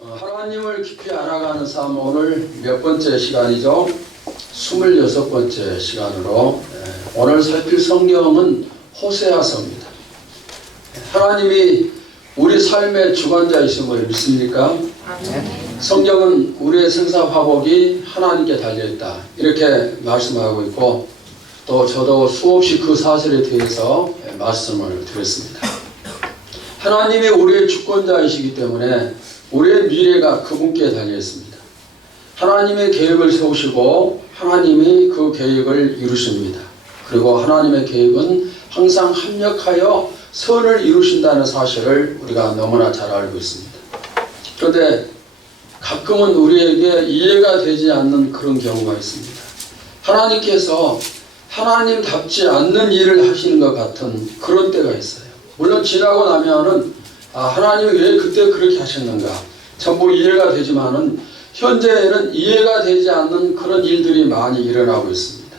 하나님을 깊이 알아가는 삶, 오늘 몇 번째 시간이죠? 26번째 시간으로 오늘 살필 성경은 호세아서입니다. 하나님이 우리 삶의 주관자이심을 믿습니까? 성경은 우리의 생사화복이 하나님께 달려있다 이렇게 말씀하고 있고, 또 저도 수없이 그 사실에 대해서 말씀을 드렸습니다. 하나님이 우리의 주권자이시기 때문에 우리의 미래가 그분께 달려있습니다. 하나님의 계획을 세우시고 하나님이 그 계획을 이루십니다. 그리고 하나님의 계획은 항상 합력하여 선을 이루신다는 사실을 우리가 너무나 잘 알고 있습니다. 그런데 가끔은 우리에게 이해가 되지 않는 그런 경우가 있습니다. 하나님께서 하나님답지 않는 일을 하시는 것 같은 그런 때가 있어요. 물론 지나고 나면은 하나님이 왜 그때 그렇게 하셨는가 전부 이해가 되지만은 현재에는 이해가 되지 않는 그런 일들이 많이 일어나고 있습니다.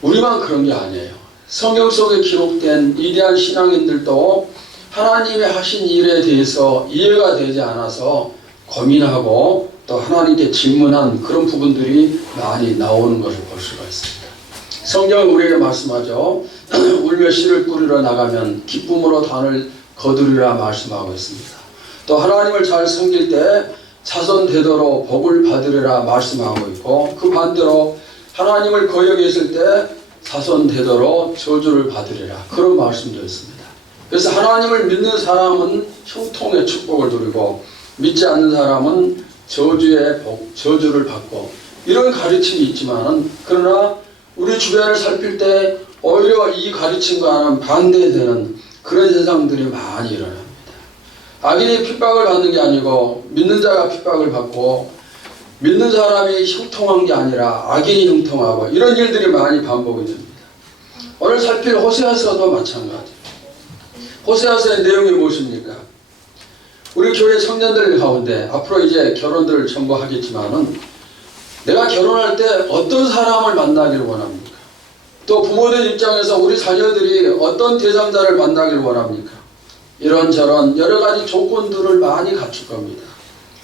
우리만 그런 게 아니에요. 성경 속에 기록된 위대한 신앙인들도 하나님이 하신 일에 대해서 이해가 되지 않아서 고민하고 또 하나님께 질문한 그런 부분들이 많이 나오는 것을 볼 수가 있습니다. 성경은 우리에게 말씀하죠. 울며 씨를 뿌리러 나가면 기쁨으로 단을 거두리라 말씀하고 있습니다. 또 하나님을 잘 섬길 때 자손 되도록 복을 받으리라 말씀하고 있고, 그 반대로 하나님을 거역했을 때 자손 되도록 저주를 받으리라 그런 말씀도 있습니다. 그래서 하나님을 믿는 사람은 형통의 축복을 누리고 믿지 않는 사람은 저주를 받고, 이런 가르침이 있지만은 그러나 우리 주변을 살필 때 오히려 이 가르침과는 반대되는 그런 현상들이 많이 일어납니다. 악인이 핍박을 받는 게 아니고 믿는 자가 핍박을 받고, 믿는 사람이 형통한 게 아니라 악인이 형통하고, 이런 일들이 많이 반복이 됩니다. 오늘 살필 호세아서도 마찬가지예요. 호세아서의 내용이 무엇입니까? 우리 교회 청년들 가운데 앞으로 이제 결혼들을 전부 하겠지만은 내가 결혼할 때 어떤 사람을 만나기를 원합니까? 또 부모들 입장에서 우리 자녀들이 어떤 대상자를 만나기를 원합니까? 이런저런 여러 가지 조건들을 많이 갖출 겁니다.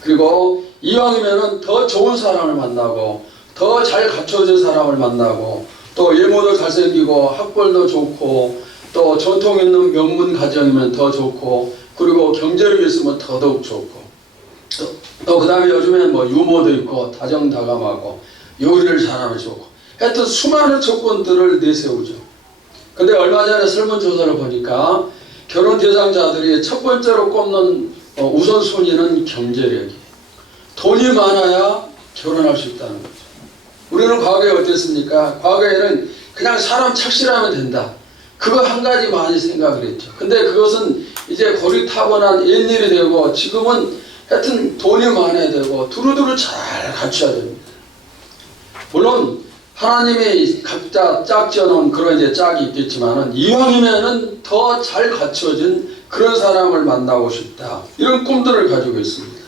그리고 이왕이면은 더 좋은 사람을 만나고, 더 잘 갖춰진 사람을 만나고, 또 외모도 잘생기고 학벌도 좋고, 또 전통 있는 명문 가정이면 더 좋고, 그리고 경제력이 있으면 더더욱 좋고, 또 그 다음에 요즘에는 뭐 유머도 있고 다정다감하고 요리를 잘하면 좋고, 하여튼 수많은 조건들을 내세우죠. 근데 얼마 전에 설문조사를 보니까 결혼 대상자들이 첫 번째로 꼽는 우선순위는 경제력이에요. 돈이 많아야 결혼할 수 있다는 거죠. 우리는 과거에 어땠습니까? 과거에는 그냥 사람 착실하면 된다, 그거 한 가지 많이 생각을 했죠. 근데 그것은 이제 고리타분한 옛일이 되고, 지금은 하여튼 돈이 많아야 되고 두루두루 잘 갖춰야 됩니다. 물론 하나님이 각자 짝 지어놓은 그런 이제 짝이 있겠지만은 이왕이면은 더 잘 갖춰진 그런 사람을 만나고 싶다, 이런 꿈들을 가지고 있습니다.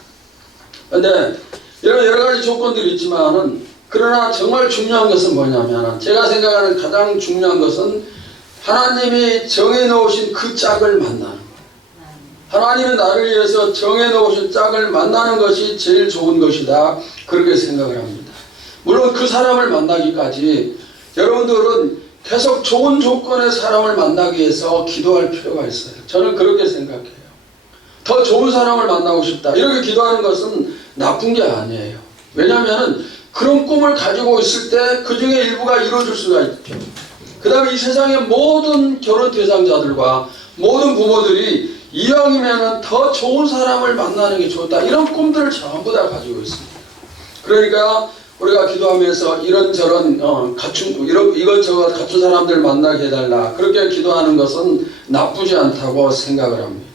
그런데 이런 여러 가지 조건들이 있지만은, 그러나 정말 중요한 것은 뭐냐면, 제가 생각하는 가장 중요한 것은 하나님이 정해놓으신 그 짝을 만나는 거예요. 하나님은 나를 위해서 정해놓으신 짝을 만나는 것이 제일 좋은 것이다, 그렇게 생각을 합니다. 물론 그 사람을 만나기까지 여러분들은 계속 좋은 조건의 사람을 만나기 위해서 기도할 필요가 있어요. 저는 그렇게 생각해요. 더 좋은 사람을 만나고 싶다, 이렇게 기도하는 것은 나쁜 게 아니에요. 왜냐하면 그런 꿈을 가지고 있을 때 그 중에 일부가 이루어질 수가 있죠. 그 다음에 이 세상의 모든 결혼 대상자들과 모든 부모들이 이왕이면 더 좋은 사람을 만나는 게 좋다, 이런 꿈들을 전부 다 가지고 있습니다. 그러니까 우리가 기도하면서 이런저런 이것저것 갖춘 사람들 만나게 해달라, 그렇게 기도하는 것은 나쁘지 않다고 생각을 합니다.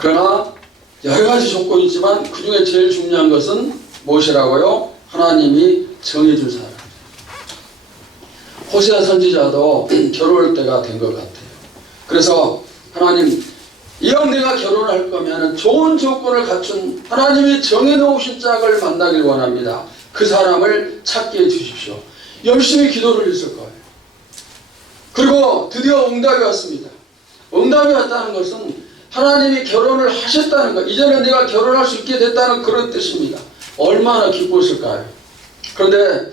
그러나 여러 가지 조건이 있지만 그 중에 제일 중요한 것은 무엇이라고요? 하나님이 정해준 사람. 호세아 선지자도 결혼할 때가 된 것 같아요. 그래서 하나님, 이왕 내가 결혼할 거면 좋은 조건을 갖춘 하나님이 정해놓으신 짝을 만나길 원합니다. 그 사람을 찾게 해주십시오. 열심히 기도를 했을 거예요. 그리고 드디어 응답이 왔습니다. 응답이 왔다는 것은 하나님이 결혼을 하셨다는 것, 이제는 내가 결혼할 수 있게 됐다는 그런 뜻입니다. 얼마나 기뻤을까요? 그런데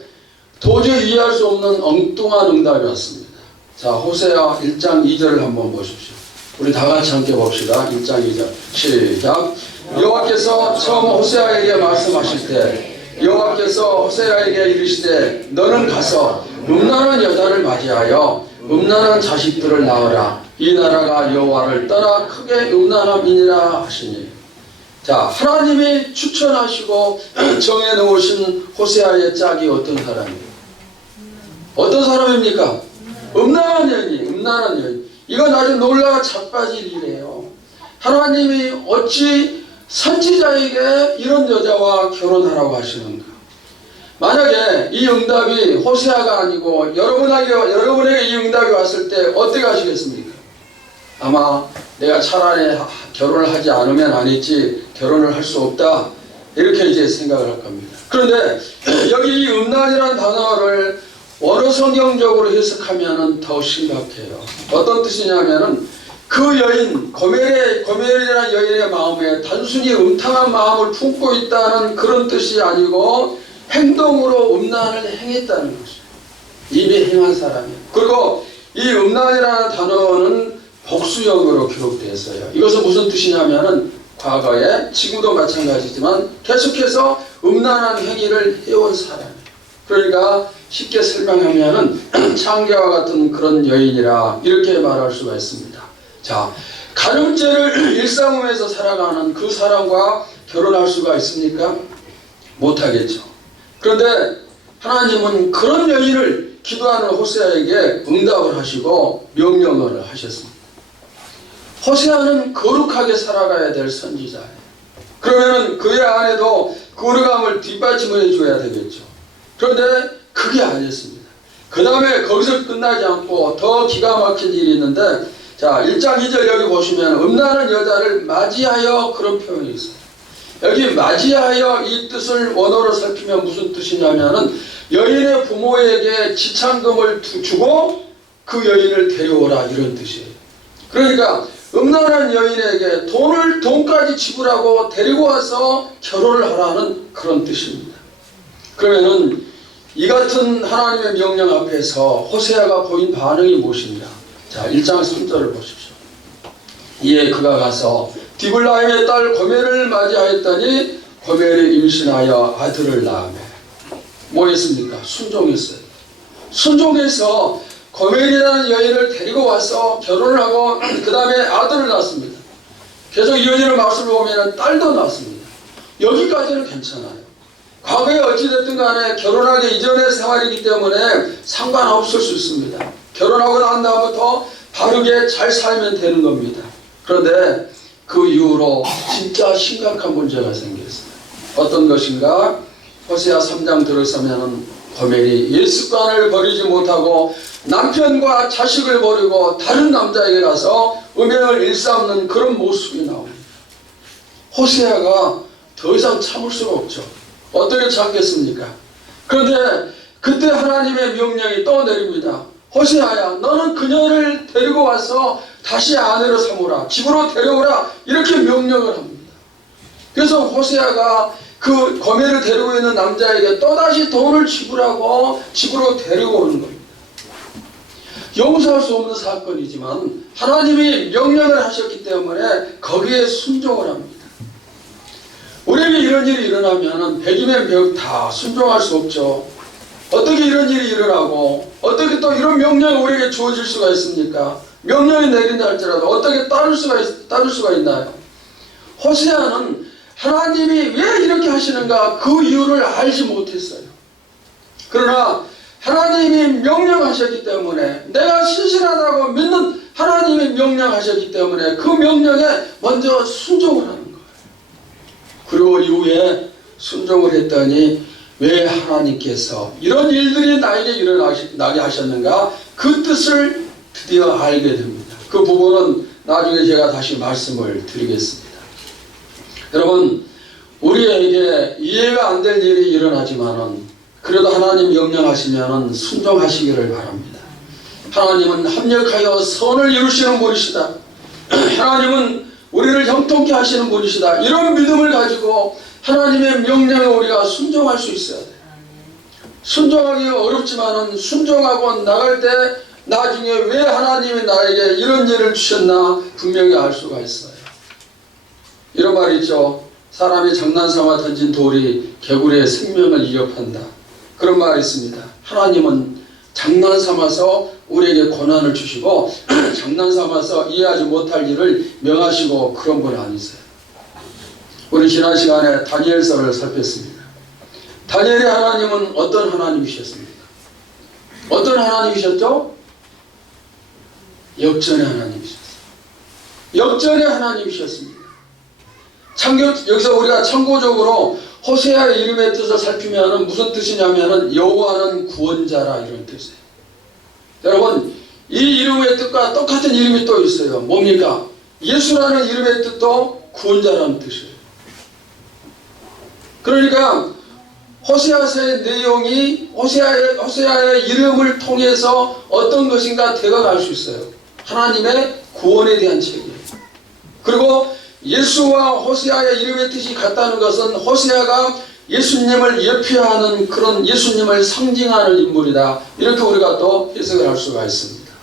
도저히 이해할 수 없는 엉뚱한 응답이 왔습니다. 자, 호세아 1장 2절을 한번 보십시오. 우리 다 같이 함께 봅시다. 1장 2절 시작. 여호와께서 처음 호세아에게 말씀하실 때 여호와께서 호세아에게 이르시되 너는 가서 음란한 여자를 맞이하여 음란한 자식들을 낳으라. 이 나라가 여호와를 떠나 크게 음란함이니라 하시니. 자, 하나님이 추천하시고 정해놓으신 호세아의 짝이 어떤 사람이에요? 어떤 사람입니까? 음란한 여인, 음란한 여인. 이건 아주 놀라가 자빠질 일이에요. 하나님이 어찌 선지자에게 이런 여자와 결혼하라고 하시는가? 만약에 이 응답이 호세아가 아니고 여러분에게 이 응답이 왔을 때 어떻게 하시겠습니까? 아마 내가 차라리 결혼을 하지 않으면 안 했지 결혼을 할 수 없다 이렇게 이제 생각을 할 겁니다. 그런데 여기 이 음란이라는 단어를 원어 성경적으로 해석하면 더 심각해요. 어떤 뜻이냐면은 그 여인, 고멜이라는 여인의 마음에 단순히 음탕한 마음을 품고 있다는 그런 뜻이 아니고 행동으로 음란을 행했다는 것이에요. 이미 행한 사람이에요. 그리고 이 음란이라는 단어는 복수형으로 기록되어 있어요. 이것은 무슨 뜻이냐면은 과거에, 지금도 마찬가지지만 계속해서 음란한 행위를 해온 사람이에요. 그러니까 쉽게 설명하면은 창기와 같은 그런 여인이라 이렇게 말할 수가 있습니다. 자, 가늠죄를 일상에서 살아가는 그 사람과 결혼할 수가 있습니까? 못하겠죠. 그런데 하나님은 그런 여인을 기도하는 호세아에게 응답을 하시고 명령을 하셨습니다. 호세아는 거룩하게 살아가야 될 선지자예요. 그러면 그의 아내도 거룩함을 뒷받침을 해줘야 되겠죠. 그런데 그게 아니었습니다. 그 다음에 거기서 끝나지 않고 더 기가 막힌 일이 있는데, 자, 1장 2절 여기 보시면 음란한 여자를 맞이하여 그런 표현이 있어요. 여기 맞이하여 이 뜻을 원어로 살피면 무슨 뜻이냐면은 여인의 부모에게 지참금을 주고 그 여인을 데려오라 이런 뜻이에요. 그러니까 음란한 여인에게 돈까지 지불하고 데리고 와서 결혼을 하라는 그런 뜻입니다. 그러면은 이 같은 하나님의 명령 앞에서 호세아가 보인 반응이 무엇입니까? 자, 1장 3절을 보십시오. 이에 그가 가서 디블라임의 딸 고멜을 맞이하였더니 고멜이 임신하여 아들을 낳으며. 뭐 했습니까? 순종했어요. 순종해서 고멜이라는 여인을 데리고 와서 결혼을 하고 그 다음에 아들을 낳습니다. 계속 이어지는 말씀을 보면 딸도 낳습니다. 여기까지는 괜찮아요. 과거에 어찌됐든 간에 결혼하기 이전의 생활이기 때문에 상관없을 수 있습니다. 결혼하고 난 다음부터 바르게 잘 살면 되는 겁니다. 그런데 그 이후로 진짜 심각한 문제가 생겼어요. 어떤 것인가? 호세아 3장 들어서면 고멜이 옛 습관을 버리지 못하고 남편과 자식을 버리고 다른 남자에게 가서 음행을 일삼는 그런 모습이 나옵니다. 호세아가 더 이상 참을 수가 없죠. 어떻게 참겠습니까? 그런데 그때 하나님의 명령이 또 내립니다. 호세아야, 너는 그녀를 데리고 와서 다시 아내로 삼으라, 집으로 데려오라, 이렇게 명령을 합니다. 그래서 호세아가 그 고멜을 데리고 있는 남자에게 또다시 돈을 지불하고 집으로 데리고 오는 겁니다. 용서할 수 없는 사건이지만 하나님이 명령을 하셨기 때문에 거기에 순종을 합니다. 우리에게 이런 일이 일어나면 백이면 백 다 순종할 수 없죠. 어떻게 이런 일이 일어나고 어떻게 또 이런 명령이 우리에게 주어질 수가 있습니까? 명령이 내린다 할지라도 어떻게 따를 수가 있나요? 호세아는 하나님이 왜 이렇게 하시는가 그 이유를 알지 못했어요. 그러나 하나님이 명령하셨기 때문에, 내가 신실하다고 믿는 하나님이 명령하셨기 때문에 그 명령에 먼저 순종을 하는 거예요. 그리고 이후에 순종을 했더니 왜 하나님께서 이런 일들이 나에게 일어나게 하셨는가 그 뜻을 드디어 알게 됩니다. 그 부분은 나중에 제가 다시 말씀을 드리겠습니다. 여러분, 우리에게 이해가 안 될 일이 일어나지만은 그래도 하나님 명령하시면은 순종하시기를 바랍니다. 하나님은 합력하여 선을 이루시는 분이시다. 하나님은 우리를 형통케 하시는 분이시다. 이런 믿음을 가지고 하나님의 명령에 우리가 순종할 수 있어야 돼요. 순종하기 어렵지만은 순종하고 나갈 때 나중에 왜 하나님이 나에게 이런 일을 주셨나 분명히 알 수가 있어요. 이런 말이 있죠. 사람이 장난삼아 던진 돌이 개구리의 생명을 위협한다. 그런 말이 있습니다. 하나님은 장난삼아서 우리에게 고난을 주시고 장난삼아서 이해하지 못할 일을 명하시고 그런 분 아니세요. 우리 지난 시간에 다니엘서를 살폈습니다. 다니엘의 하나님은 어떤 하나님이셨습니까? 어떤 하나님이셨죠? 역전의 하나님이셨어요. 역전의 하나님이셨습니다. 여기서 우리가 참고적으로 호세아의 이름의 뜻을 살피면 무슨 뜻이냐면 여호와는 구원자라 이런 뜻이에요. 여러분 이 이름의 뜻과 똑같은 이름이 또 있어요. 뭡니까? 예수라는 이름의 뜻도 구원자라는 뜻이에요. 그러니까 호세아서의 내용이 호세아의 이름을 통해서 어떤 것인가 대각할 수 있어요. 하나님의 구원에 대한 책이에요. 그리고 예수와 호세아의 이름의 뜻이 같다는 것은 호세아가 예수님을 예표하는 그런 예수님을 상징하는 인물이다. 이렇게 우리가 또 해석을 할 수가 있습니다.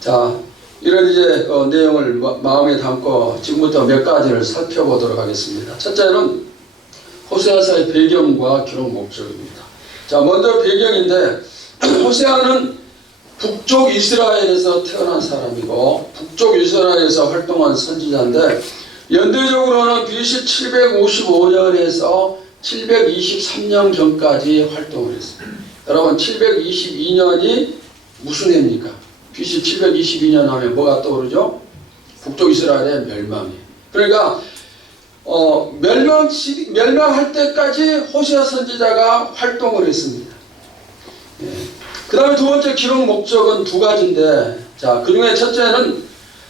자, 이런 이제 내용을 마음에 담고 지금부터 몇 가지를 살펴보도록 하겠습니다. 첫째는 호세아서의 배경과 기록 목적입니다. 자, 먼저 배경인데 호세아는 북쪽 이스라엘에서 태어난 사람이고 북쪽 이스라엘에서 활동한 선지자인데 연대적으로는 BC 755년에서 723년경까지 활동을 했습니다. 여러분 722년이 무슨 해입니까? BC 722년 하면 뭐가 떠오르죠? 북쪽 이스라엘의 멸망이. 그러니까 멸망할 때까지 호세아 선지자가 활동을 했습니다. 예. 그 다음에 두 번째 기록 목적은 두 가지인데, 자, 그 중에 첫째는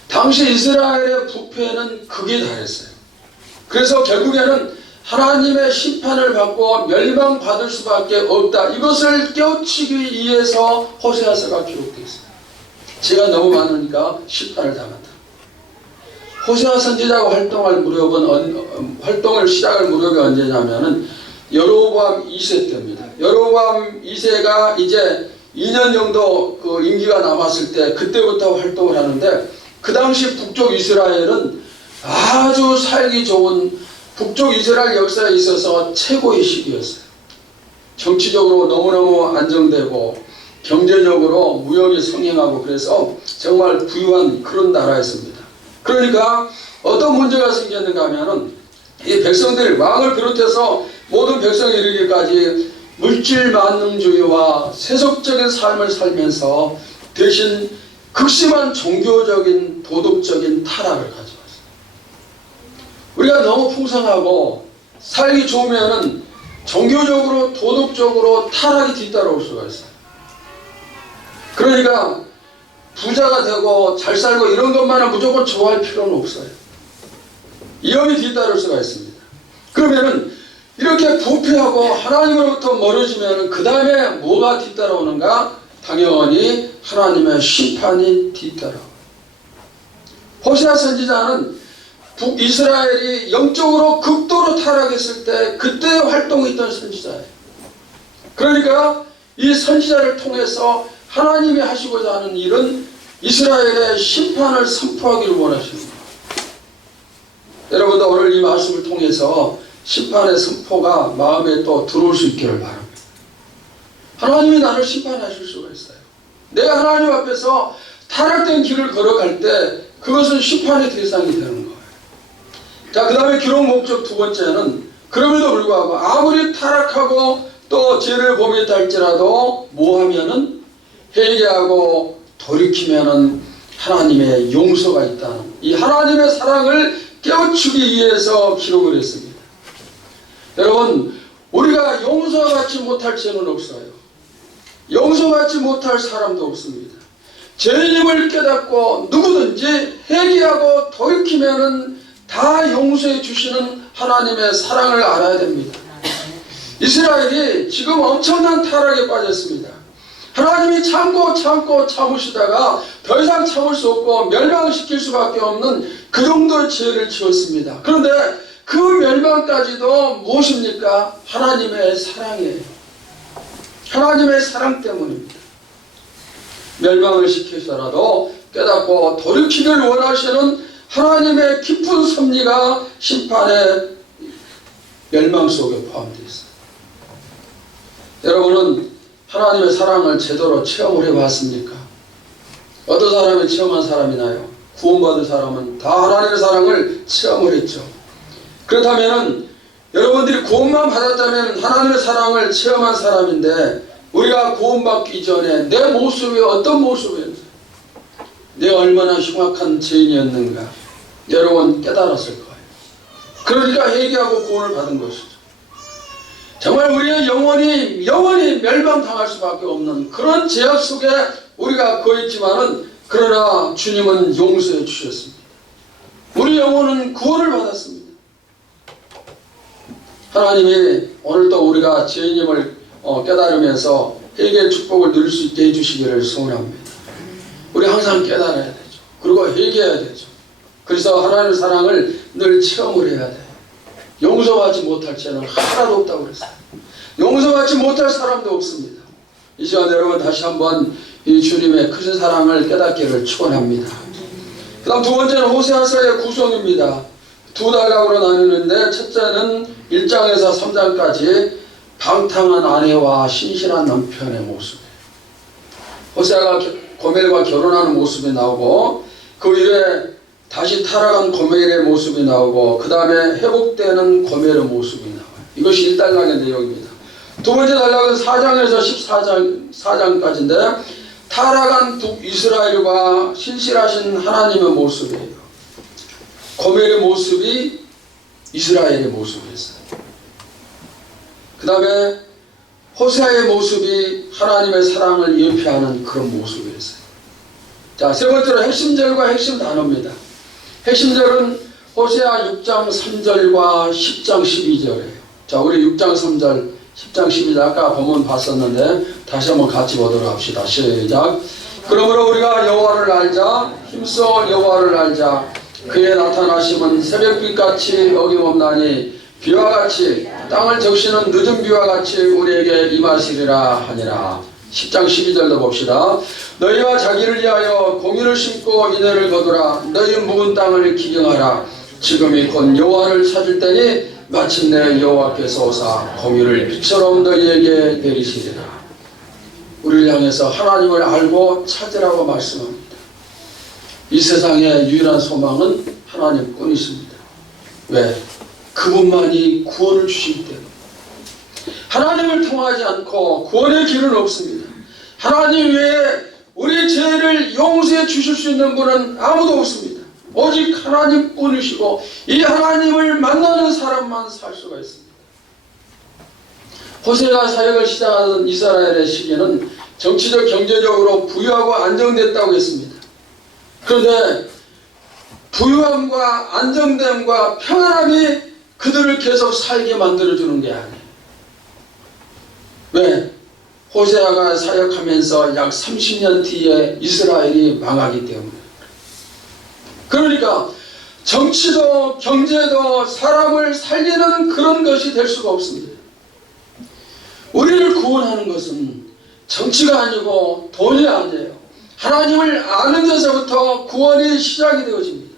당시 이스라엘의 부패는 극에 달했어요. 그래서 결국에는 하나님의 심판을 받고 멸망받을 수밖에 없다. 이것을 깨우치기 위해서 호세아서가 기록되어 있습니다. 죄가 너무 많으니까 심판을 당한다. 호세아 선지자가 활동을 시작할 무렵이 언제냐면은 여로보암 2세 때입니다. 여로보암 2세가 이제 2년 정도 그 임기가 남았을 때 그때부터 활동을 하는데 그 당시 북쪽 이스라엘은 아주 살기 좋은 북쪽 이스라엘 역사에 있어서 최고의 시기였어요. 정치적으로 너무너무 안정되고 경제적으로 무역이 성행하고 그래서 정말 부유한 그런 나라였습니다. 그러니까 어떤 문제가 생겼는가 하면은 이 백성들 왕을 비롯해서 모든 백성에 이르기까지 물질 만능주의와 세속적인 삶을 살면서 대신 극심한 종교적인 도덕적인 타락을 가져왔어요. 우리가 너무 풍성하고 살기 좋으면은 종교적으로 도덕적으로 타락이 뒤따라올 수가 있어요. 그러니까 부자가 되고 잘 살고 이런 것만은 무조건 좋아할 필요는 없어요. 위험이 뒤따를 수가 있습니다. 그러면은 이렇게 부패하고 하나님으로부터 멀어지면 그 다음에 뭐가 뒤따라오는가? 당연히 하나님의 심판이 뒤따라와요. 호세아 선지자는 북이스라엘이 영적으로 극도로 타락했을 때 그때 활동했던 선지자예요. 그러니까 이 선지자를 통해서 하나님이 하시고자 하는 일은 이스라엘의 심판을 선포하기를 원하십니다. 여러분도 오늘 이 말씀을 통해서 심판의 선포가 마음에 또 들어올 수 있기를 바랍니다. 하나님이 나를 심판하실 수가 있어요. 내가 하나님 앞에서 타락된 길을 걸어갈 때 그것은 심판의 대상이 되는 거예요. 자, 그 다음에 기록 목적 두 번째는 그럼에도 불구하고 아무리 타락하고 또 죄를 범했다 할지라도 뭐 하면은 회개하고 돌이키면은 하나님의 용서가 있다는 이 하나님의 사랑을 깨우치기 위해서 기록을 했습니다. 여러분, 우리가 용서받지 못할 죄는 없어요. 용서받지 못할 사람도 없습니다. 죄인임을 깨닫고 누구든지 회개하고 돌이키면은 다 용서해 주시는 하나님의 사랑을 알아야 됩니다. 이스라엘이 지금 엄청난 타락에 빠졌습니다. 하나님이 참고 참으시다가 더 이상 참을 수 없고 멸망시킬 수밖에 없는 그 정도의 죄를 지었습니다. 그런데 그 멸망까지도 무엇입니까? 하나님의 사랑이에요. 하나님의 사랑 때문입니다. 멸망을 시키더라도 깨닫고 돌이키길 원하시는 하나님의 깊은 섭리가 심판의 멸망 속에 포함되어 있어요. 여러분은 하나님의 사랑을 제대로 체험을 해봤습니까? 어떤 사람이 체험한 사람이나요? 구원받은 사람은 다 하나님의 사랑을 체험을 했죠. 그렇다면 여러분들이 구원만 받았다면 하나님의 사랑을 체험한 사람인데, 우리가 구원받기 전에 내 모습이 어떤 모습이었는지, 내가 얼마나 흉악한 죄인이었는가 여러분 깨달았을 거예요. 그러니까 회개하고 구원을 받은 것이죠. 정말 우리의 영원히 멸망당할 수밖에 없는 그런 죄악 속에 우리가 거했지만은, 그러나 주님은 용서해 주셨습니다. 우리 영혼은 구원을 받았습니다. 하나님이 오늘도 우리가 죄인임을 깨달으면서 회개의 축복을 누릴 수 있게 해주시기를 소원합니다. 우리 항상 깨달아야 되죠. 그리고 회개해야 되죠. 그래서 하나님의 사랑을 늘 체험을 해야 돼요. 용서받지 못할 죄는 하나도 없다고 그랬어요. 용서받지 못할 사람도 없습니다. 이 시간 여러분 다시 한번 이 주님의 크신 사랑을 깨닫기를 축원합니다. 그 다음 두 번째는 호세아서의 구성입니다. 두 단락으로 나누는데, 첫째는 1장에서 3장까지 방탕한 아내와 신실한 남편의 모습이에요. 호세아가 고멜과 결혼하는 모습이 나오고, 그 이후에 다시 타락한 고멜의 모습이 나오고, 그 다음에 회복되는 고멜의 모습이 나와요. 이것이 1단락의 내용입니다. 두 번째 단락은 4장에서 14장까지인데, 타락한 북이스라엘과 신실하신 하나님의 모습이에요. 고멜의 모습이 이스라엘의 모습이었어요. 그 다음에 호세아의 모습이 하나님의 사랑을 예표하는 그런 모습이었어요. 자, 세 번째로 핵심절과 핵심 단어입니다. 핵심절은 호세아 6장 3절과 10장 12절이에요. 자, 우리 6장 3절, 10장 12절 아까 본문 봤었는데 다시 한번 같이 보도록 합시다. 시작. 그러므로 우리가 여호와를 알자, 힘써 여호와를 알자. 그의 나타나심은 새벽빛같이 어김없나니 비와 같이 땅을 적시는 늦은 비와 같이 우리에게 임하시리라 하니라. 10장 12절도 봅시다. 너희가 자기를 위하여 공의를 심고 인애를 거두라. 너희 묵은 땅을 기경하라. 지금이 곧 여호와를 찾을 때니 마침내 여호와께서 오사 공의를 빛처럼 너희에게 내리시리라. 우리를 향해서 하나님을 알고 찾으라고 말씀합니다. 이 세상의 유일한 소망은 하나님뿐이십니다. 왜? 그분만이 구원을 주시기 때문에. 하나님을 통하지 않고 구원의 길은 없습니다. 하나님 외에 우리 죄를 용서해 주실 수 있는 분은 아무도 없습니다. 오직 하나님뿐이시고 이 하나님을 만나는 사람만 살 수가 있습니다. 호세가 사역을 시작하던 이스라엘의 시기는 정치적 경제적으로 부유하고 안정됐다고 했습니다. 그런데 부유함과 안정됨과 평안함이 그들을 계속 살게 만들어주는 게 아니에요. 왜? 호세아가 사역하면서 약 30년 뒤에 이스라엘이 망하기 때문에. 그러니까 정치도 경제도 사람을 살리는 그런 것이 될 수가 없습니다. 우리를 구원하는 것은 정치가 아니고 돈이 아니에요. 하나님을 아는 데서부터 구원이 시작이 되어집니다.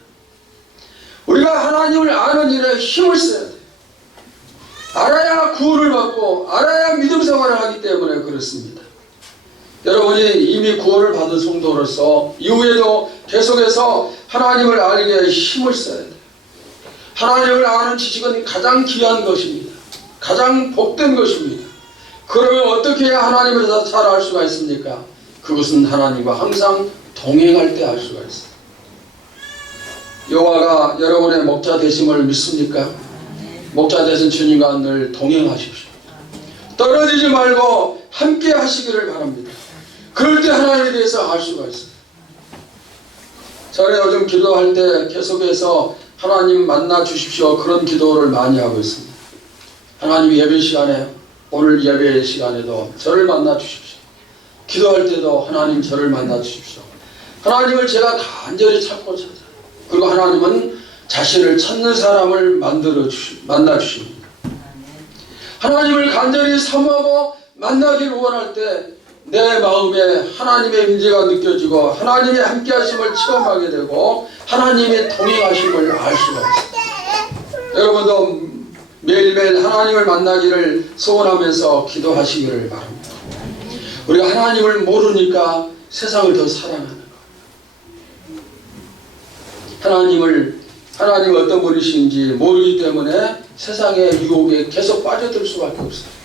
우리가 하나님을 아는 일에 힘을 써야 돼요. 알아야 구원을 받고 알아야 믿음 생활을 하기 때문에 그렇습니다. 여러분이 이미 구원을 받은 성도로서 이후에도 계속해서 하나님을 알기에 힘을 써야 돼요. 하나님을 아는 지식은 가장 귀한 것입니다. 가장 복된 것입니다. 그러면 어떻게 해야 하나님을 잘 알 수가 있습니까? 그것은 하나님과 항상 동행할 때 알 수가 있어요. 여호와가 여러분의 목자 되심을 믿습니까? 목자 되신 주님과 늘 동행하십시오. 떨어지지 말고 함께 하시기를 바랍니다. 그럴 때 하나님에 대해서 알 수가 있어요. 저는 요즘 기도할 때 계속해서 하나님 만나 주십시오. 그런 기도를 많이 하고 있습니다. 하나님 예배 시간에, 오늘 예배 시간에도 저를 만나 주십시오. 기도할 때도 하나님 저를 만나 주십시오. 하나님을 제가 간절히 찾고 찾아요. 그리고 하나님은 자신을 찾는 사람을 만나 주십니다. 하나님을 간절히 사모하고 만나기를 원할 때 내 마음에 하나님의 임재가 느껴지고 하나님의 함께 하심을 체험하게 되고 하나님의 동행하심을 알 수가 있습니다. 여러분도 매일매일 하나님을 만나기를 소원하면서 기도하시기를 바랍니다. 우리가 하나님을 모르니까 세상을 더 사랑하는 거예요. 하나님 어떤 분이신지 모르기 때문에 세상의 유혹에 계속 빠져들 수밖에 없어요.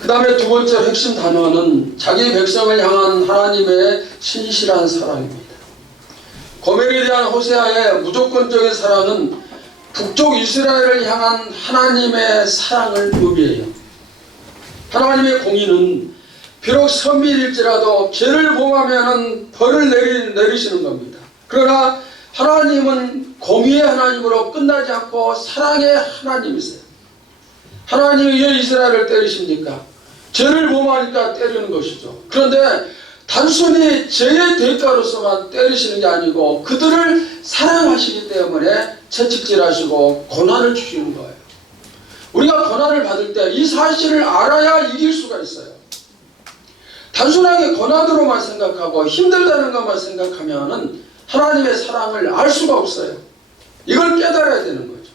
그 다음에 두 번째 핵심 단어는 자기 백성을 향한 하나님의 신실한 사랑입니다. 고멜에 대한 호세아의 무조건적인 사랑은 북쪽 이스라엘을 향한 하나님의 사랑을 의미해요. 하나님의 공의는 비록 선비일지라도 죄를 범하면 벌을 내리시는 겁니다. 그러나 하나님은 공의의 하나님으로 끝나지 않고 사랑의 하나님이세요. 하나님이 왜 이스라엘을 때리십니까? 죄를 범하니까 때리는 것이죠. 그런데 단순히 죄의 대가로서만 때리시는 게 아니고 그들을 사랑하시기 때문에 채찍질하시고 고난을 주시는 거예요. 우리가 고난을 받을 때 이 사실을 알아야 이길 수가 있어요. 단순하게 고난으로만 생각하고 힘들다는 것만 생각하면 하나님의 사랑을 알 수가 없어요. 이걸 깨달아야 되는 거죠.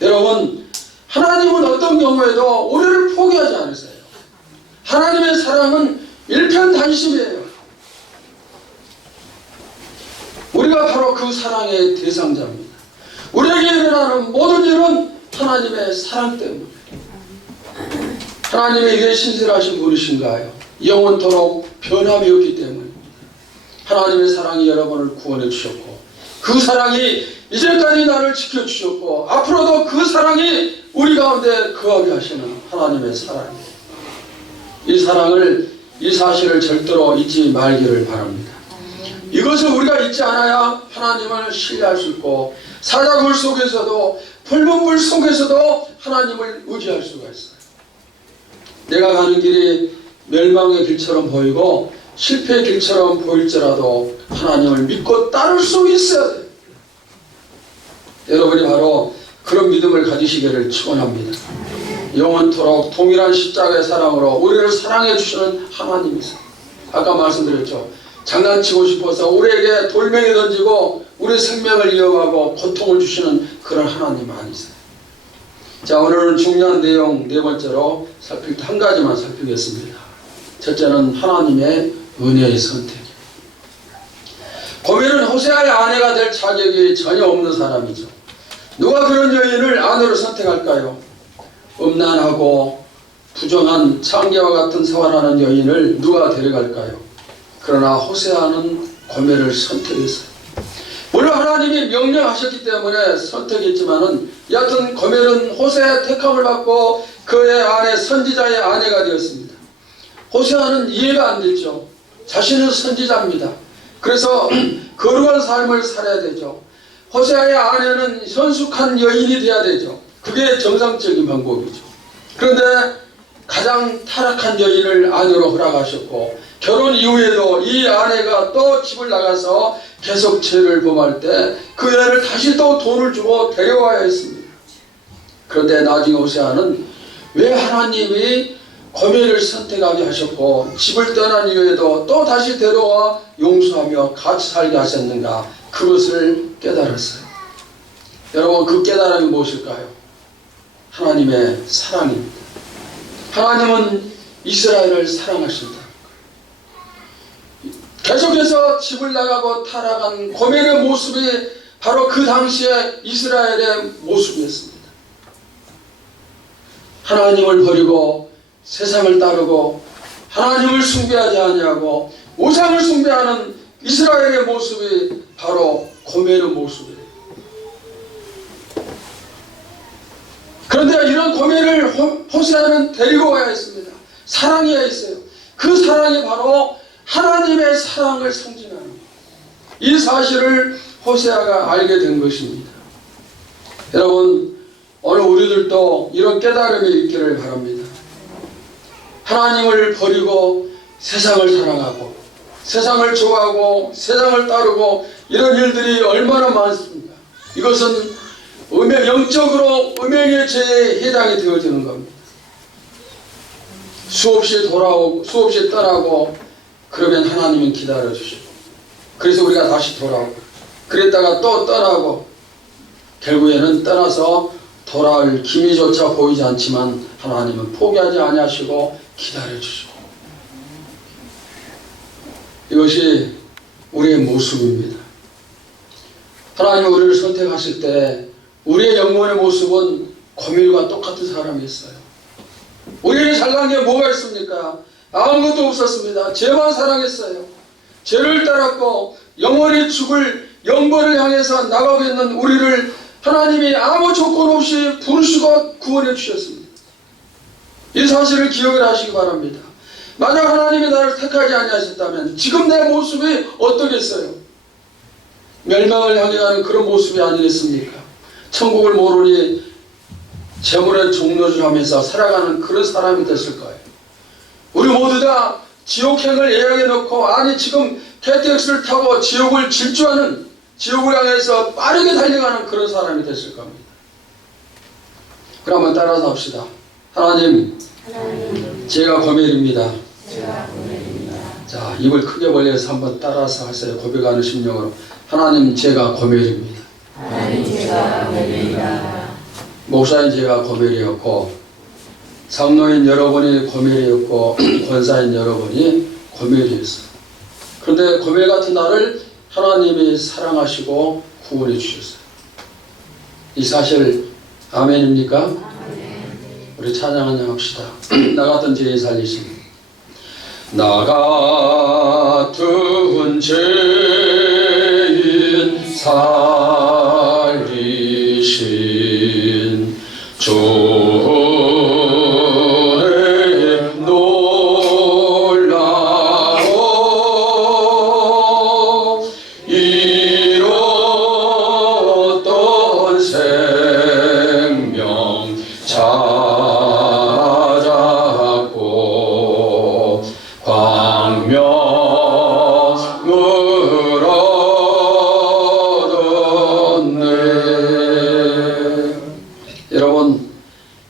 여러분, 하나님은 어떤 경우에도 우리를 포기하지 않으세요. 하나님의 사랑은 일편단심이에요. 우리가 바로 그 사랑의 대상자입니다. 우리에게 일어나는 모든 일은 하나님의 사랑 때문에. 하나님의 이게 신실하신 분이신가요? 영원토록 변함이 없기 때문입니다. 하나님의 사랑이 여러분을 구원해 주셨고 그 사랑이 이제까지 나를 지켜주셨고 앞으로도 그 사랑이 우리 가운데 거하게 하시는 하나님의 사랑입니다. 이 사실을 절대로 잊지 말기를 바랍니다. 이것을 우리가 잊지 않아야 하나님을 신뢰할 수 있고 사자굴 속에서도 붉은 불 속에서도 하나님을 의지할 수가 있어요. 내가 가는 길이 멸망의 길처럼 보이고 실패의 길처럼 보일지라도 하나님을 믿고 따를 수 있어야 돼요. 여러분이 바로 그런 믿음을 가지시기를 축원합니다. 영원토록 동일한 십자가의 사랑으로 우리를 사랑해 주시는 하나님이세요. 아까 말씀드렸죠. 장난치고 싶어서 우리에게 돌멩이 던지고 우리 생명을 이어가고 고통을 주시는 그런 하나님 아니세요. 자, 오늘은 중요한 내용 네 번째로 한 가지만 살피겠습니다. 첫째는 하나님의 은혜의 선택. 고멜은 호세아의 아내가 될 자격이 전혀 없는 사람이죠. 누가 그런 여인을 아내로 선택할까요? 음란하고 부정한 창녀와 같은 생활하는 여인을 누가 데려갈까요? 그러나 호세아는 고멜을 선택했어요. 물론 하나님이 명령하셨기 때문에 선택했지만은 여하튼 고멜은 호세아의 택함을 받고 그의 아내 선지자의 아내가 되었습니다. 호세아는 이해가 안 됐죠. 자신은 선지자입니다. 그래서 거룩한 삶을 살아야 되죠. 호세아의 아내는 현숙한 여인이 되어야 되죠. 그게 정상적인 방법이죠. 그런데 가장 타락한 여인을 아내로 허락하셨고 결혼 이후에도 이 아내가 또 집을 나가서 계속 죄를 범할 때 그 여인을 다시 또 돈을 주고 데려와야 했습니다. 그런데 나중에 호세아는 왜 하나님이 고멜을 선택하게 하셨고 집을 떠난 이후에도 또 다시 데려와 용서하며 같이 살게 하셨는가, 그것을 깨달았어요. 여러분, 그 깨달음이 무엇일까요? 하나님의 사랑입니다. 하나님은 이스라엘을 사랑하신다. 계속해서 집을 나가고 타락한 고멜의 모습이 바로 그 당시에 이스라엘의 모습이었습니다. 하나님을 버리고 세상을 따르고 하나님을 숭배하지 아니하고 우상을 숭배하는 이스라엘의 모습이 바로 고멜의 모습이에요. 그런데 이런 고멜을 호세아는 데리고 와야 했습니다. 사랑해야 했어요. 그 사랑이 바로 하나님의 사랑을 상징하는 거예요. 이 사실을 호세아가 알게 된 것입니다. 여러분, 오늘 우리들도 이런 깨달음이 있기를 바랍니다. 하나님을 버리고 세상을 사랑하고 세상을 좋아하고 세상을 따르고 이런 일들이 얼마나 많습니까? 이것은 영적으로 음행의 죄에 해당이 되어지는 겁니다. 수없이 떠나고 그러면 하나님은 기다려주시고 그래서 우리가 다시 돌아오고 그랬다가 또 떠나고 결국에는 떠나서 돌아올 기미조차 보이지 않지만 하나님은 포기하지 아니하시고 기다려주시고 이것이 우리의 모습입니다. 하나님이 우리를 선택하실 때 우리의 영혼의 모습은 고밀과 똑같은 사람이었어요. 우리에게 잘난 게 뭐가 있습니까? 아무것도 없었습니다. 죄만 사랑했어요. 죄를 따랐고 영원히 죽을 영벌을 향해서 나가고 있는 우리를 하나님이 아무 조건 없이 부르시고 구원해 주셨습니다. 이 사실을 기억을 하시기 바랍니다. 만약 하나님이 나를 택하지 아니하셨다면 지금 내 모습이 어떠겠어요? 멸망을 향해 가는 그런 모습이 아니겠습니까? 천국을 모르니 재물의 종로를 하면서 살아가는 그런 사람이 됐을 거예요. 우리 모두 다 지옥행을 예약해 놓고 아니 지금 KTX를 타고 지옥을 질주하는 지옥을 향해서 빠르게 달려가는 그런 사람이 됐을 겁니다. 그럼 한번 따라서 합시다. 하나님, 제가 고멜입니다. 자, 입을 크게 벌려서 한번 따라서 하세요. 고백하는 심령으로. 하나님, 제가 고멜입니다. 목사인 제가 고멜이었고 장로인 여러분이 고멜이었고 권사인 여러분이 고멜이었어요. 그런데 고멜 같은 나를 하나님이 사랑하시고 구원해 주셨어요. 이 사실 아멘입니까? 아멘. 우리 찬양 한번 합시다. 나 같은 죄인 살리신 나 같은 죄인 살리신 주의 놀라워 이뤘던 생명 찾았고 광명을 얻었네. 여러분,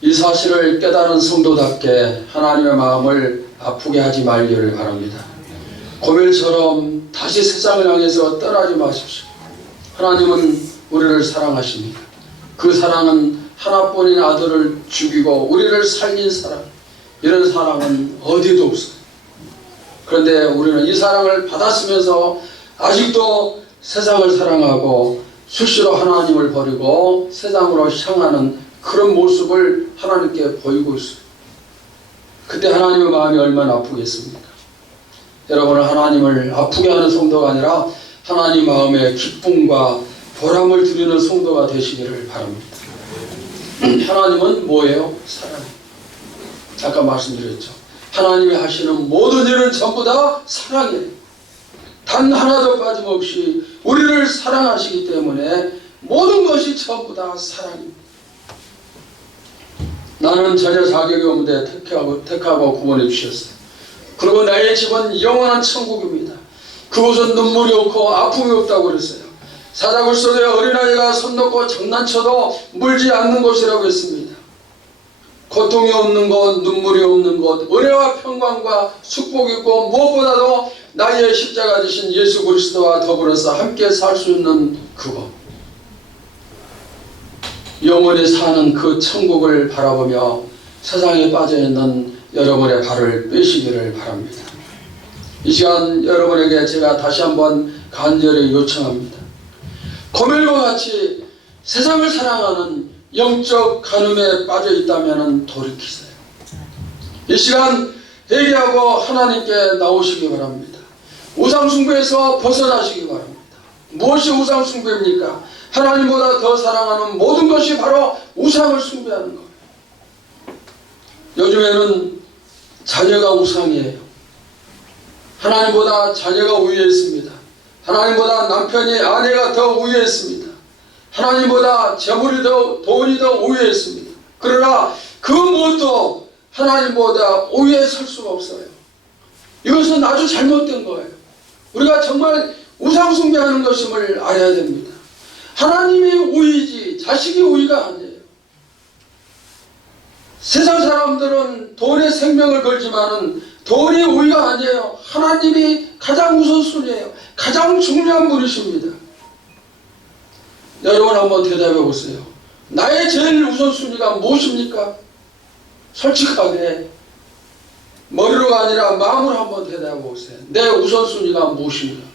이 사실을 깨달은 성도답게 하나님의 마음을 아프게 하지 말기를 바랍니다. 고멜처럼 다시 세상을 향해서 떠나지 마십시오. 하나님은 우리를 사랑하십니다. 그 사랑은 하나뿐인 아들을 죽이고 우리를 살린 사랑, 이런 사랑은 어디도 없어요. 그런데 우리는 이 사랑을 받았으면서 아직도 세상을 사랑하고 수시로 하나님을 버리고 세상으로 향하는 그런 모습을 하나님께 보이고 있어요. 그때 하나님의 마음이 얼마나 아프겠습니까? 여러분은 하나님을 아프게 하는 성도가 아니라 하나님 마음에 기쁨과 보람을 드리는 성도가 되시기를 바랍니다. 하나님은 뭐예요? 사랑. 아까 말씀드렸죠. 하나님이 하시는 모든 일은 전부 다 사랑이에요. 단 하나도 빠짐없이 우리를 사랑하시기 때문에 모든 것이 전부 다 사랑입니다. 나는 전혀 자격이 없는데 택하고 구원해 주셨어요. 그리고 나의 집은 영원한 천국입니다. 그곳은 눈물이 없고 아픔이 없다고 그랬어요. 사자굴 속에 어린아이가 손 놓고 장난쳐도 물지 않는 곳이라고 했습니다. 고통이 없는 곳, 눈물이 없는 곳, 은혜와 평강과 축복이 있고 무엇보다도 나의 십자가 되신 예수 그리스도와 더불어서 함께 살 수 있는 그곳, 영원히 사는 그 천국을 바라보며 세상에 빠져있는 여러분의 발을 빼시기를 바랍니다. 이 시간 여러분에게 제가 다시 한번 간절히 요청합니다. 고멜과 같이 세상을 사랑하는 영적 간음에 빠져 있다면 돌이키세요. 이 시간 회개하고 하나님께 나오시기 바랍니다. 우상숭배에서 벗어나시기 바랍니다. 무엇이 우상숭배입니까? 하나님보다 더 사랑하는 모든 것이 바로 우상을 숭배하는 거예요. 요즘에는 자녀가 우상이에요. 하나님보다 자녀가 우위에 있습니다. 하나님보다 남편이 아내가 더 우위에 있습니다. 하나님보다 재물이 돈이 더 우위에 있습니다. 그러나 그 무엇도 하나님보다 우위에 설 수가 없어요. 이것은 아주 잘못된 거예요. 우리가 정말 우상 숭배하는 것임을 알아야 됩니다. 하나님이 우위지 자식이 우위가 아니에요. 세상 사람들은 돈에 생명을 걸지만은 돈이 우위가 아니에요. 하나님이 가장 우선순위예요. 가장 중요한 분이십니다. 여러분 한번 대답해 보세요. 나의 제일 우선순위가 무엇입니까? 솔직하게 머리로가 아니라 마음으로 한번 대답해 보세요. 내 우선순위가 무엇입니까?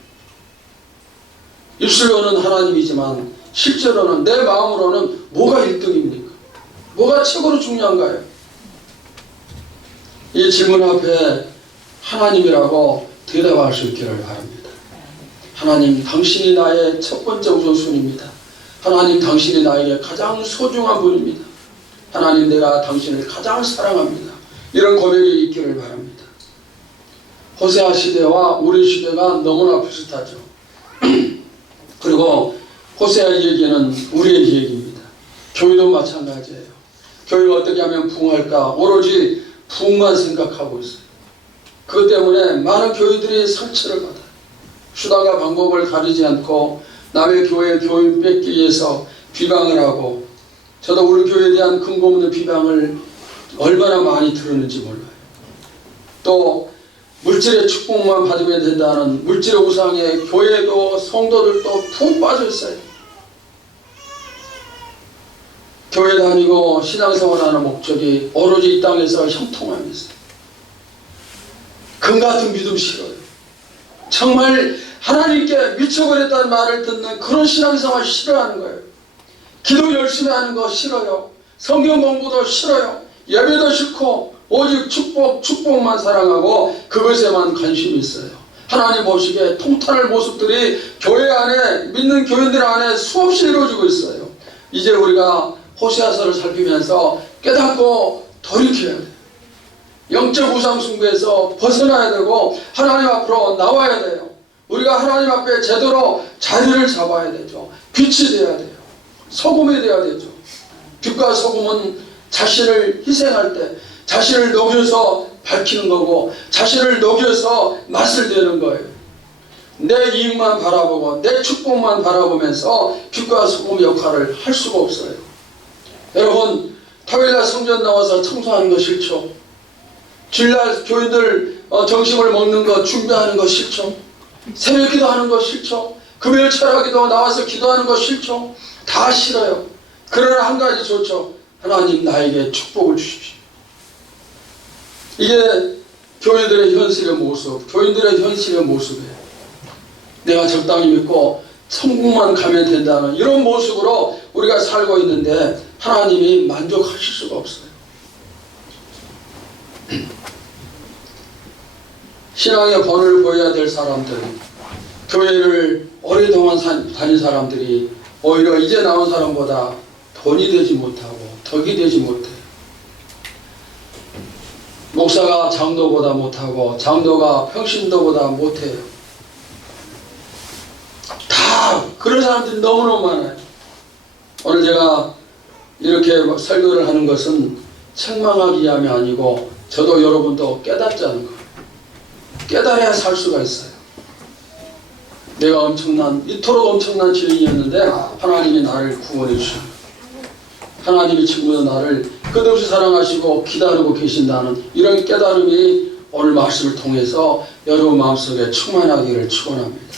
입술로는 하나님이지만 실제로는 내 마음으로는 뭐가 1등입니까? 뭐가 최고로 중요한가요? 이 질문 앞에 하나님이라고 대답할 수 있기를 바랍니다. 하나님, 당신이 나의 첫 번째 우선순위입니다. 하나님, 당신이 나에게 가장 소중한 분입니다. 하나님, 내가 당신을 가장 사랑합니다. 이런 고백이 있기를 바랍니다. 호세아 시대와 우리 시대가 너무나 비슷하죠. 그리고 호세아 얘기는 우리의 얘기입니다. 교회도 마찬가지예요. 교회가 어떻게 하면 부흥할까? 오로지 부흥만 생각하고 있어요. 그것 때문에 많은 교회들이 상처를 받아요. 수단과 방법을 가리지 않고 남의 교회의 교인 뺏기 위해서 비방을 하고, 저도 우리 교회에 대한 근거 없는 비방을 얼마나 많이 들었는지 몰라요. 또 물질의 축복만 받으면 된다는 물질의 우상에 교회도 성도들도 푹 빠져 있어요. 교회 다니고 신앙생활하는 목적이 오로지 이 땅에서 형통함이 있어요. 금같은 믿음 싫어요. 정말 하나님께 미쳐버렸다는 말을 듣는 그런 신앙생활 싫어하는 거예요. 기도 열심히 하는 거 싫어요. 성경 공부도 싫어요. 예배도 싫고 오직 축복만 사랑하고 그것에만 관심이 있어요. 하나님 보시기에 통탄할 모습들이 교회 안에, 믿는 교인들 안에 수없이 이루어지고 있어요. 이제 우리가 호세아서를 살피면서 깨닫고 돌이켜야 돼요. 영적 우상 숭배에서 벗어나야 되고 하나님 앞으로 나와야 돼요. 우리가 하나님 앞에 제대로 자리를 잡아야 되죠. 빛이 돼야 돼요. 소금이 돼야 되죠. 빛과 소금은 자신을 희생할 때 자신을 녹여서 밝히는 거고, 자신을 녹여서 맛을 내는 거예요. 내 이익만 바라보고 내 축복만 바라보면서 빛과 소금 역할을 할 수가 없어요. 여러분, 토요일날 성전 나와서 청소하는 거 싫죠? 주일날 교인들 점심을 먹는 거 준비하는 거 싫죠? 새벽 기도하는 거 싫죠? 금요일 철학기도 나와서 기도하는 거 싫죠? 다 싫어요. 그러나 한 가지 좋죠. 하나님, 나에게 축복을 주십시오. 이게 교회들의 현실의 모습, 교인들의 현실의 모습이에요. 내가 적당히 믿고 천국만 가면 된다는 이런 모습으로 우리가 살고 있는데 하나님이 만족하실 수가 없어요. 신앙의 본을 보여야 될 사람들, 교회를 오랫동안 다닌 사람들이 오히려 이제 나온 사람보다 돈이 되지 못하고 덕이 되지 못해요. 목사가 장로보다 못하고 장로가 평신도보다 못해요. 다 그런 사람들이 너무너무 많아요. 오늘 제가 이렇게 설교를 하는 것은 책망하기 위함이 아니고 저도 여러분도 깨닫자는 거예요. 깨달아야 살 수가 있어요. 내가 이토록 엄청난 죄인이었는데 하나님이 나를 구원해 주십니다. 하나님이 지금도 나를 끝없이 사랑하시고 기다리고 계신다는 이런 깨달음이 오늘 말씀을 통해서 여러분 마음속에 충만하기를 축원합니다.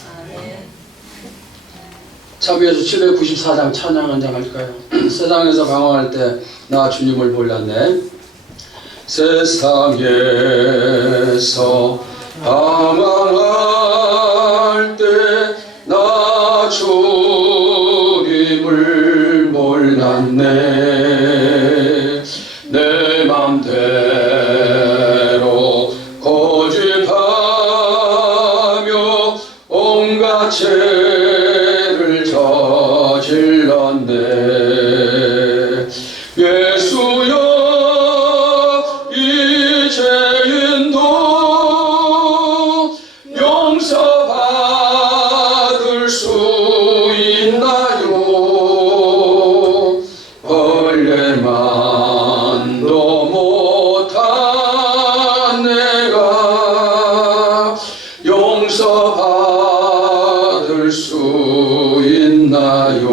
자비에서 794장 찬양 한 장 할까요? 세상에서 방황할 때 나 주님을 몰랐네. 세상에서 방황할 때 나 주님을 몰랐네. 내 맘대로 고집하며 온갖 죄를 저질렀네. 예수여, 이 죄인도 용서받을 수 있나요? 벌레만도 못한 내가 있나요?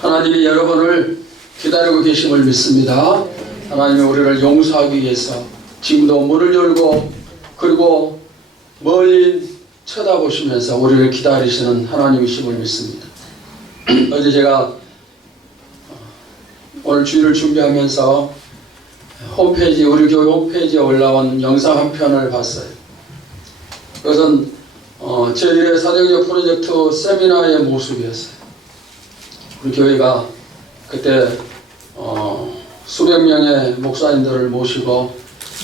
하나님이 여러분을 기다리고 계심을 믿습니다. 하나님이 우리를 용서하기 위해서 지금도 문을 열고 그리고 멀리 쳐다보시면서 우리를 기다리시는 하나님이심을 믿습니다. 어제 제가 오늘 주일을 준비하면서 홈페이지, 우리 교회 홈페이지에 올라온 영상 한 편을 봤어요. 그것은 제1회 사정적 프로젝트 세미나의 모습이었어요. 우리 교회가 그때 수백 명의 목사님들을 모시고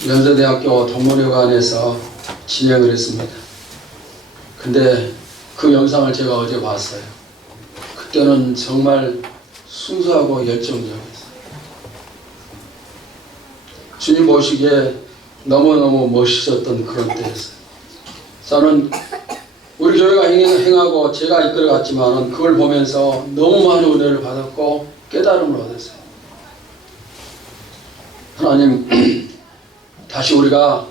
연세대학교 동문회관에서 진행을 했습니다. 근데 그 영상을 제가 어제 봤어요. 그때는 정말 순수하고 열정적이었어요. 주님 보시기에 너무너무 멋있었던 그런 때였어요. 저는 우리 교회가 행하고 제가 이끌어갔지만 그걸 보면서 너무 많은 은혜를 받았고 깨달음을 얻었어요. 하나님, 다시 우리가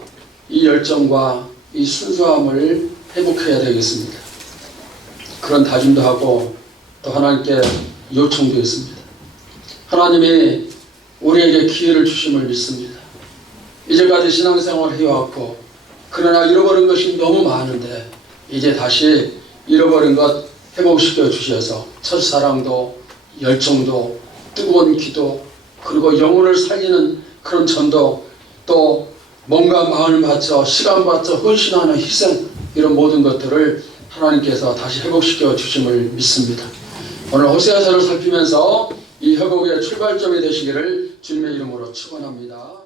이 열정과 이 순수함을 회복해야 되겠습니다. 그런 다짐도 하고 또 하나님께 요청도 했습니다. 하나님이 우리에게 기회를 주심을 믿습니다. 이제까지 신앙생활을 해왔고 그러나 잃어버린 것이 너무 많은데 이제 다시 잃어버린 것 회복시켜 주셔서 첫사랑도 열정도 뜨거운 기도 그리고 영혼을 살리는 그런 전도 또 뭔가 마음을 바쳐 시간 바쳐 헌신하는 희생 이런 모든 것들을 하나님께서 다시 회복시켜 주심을 믿습니다. 오늘 호세아서를 살피면서 이 회복의 출발점이 되시기를 주님의 이름으로 축원합니다.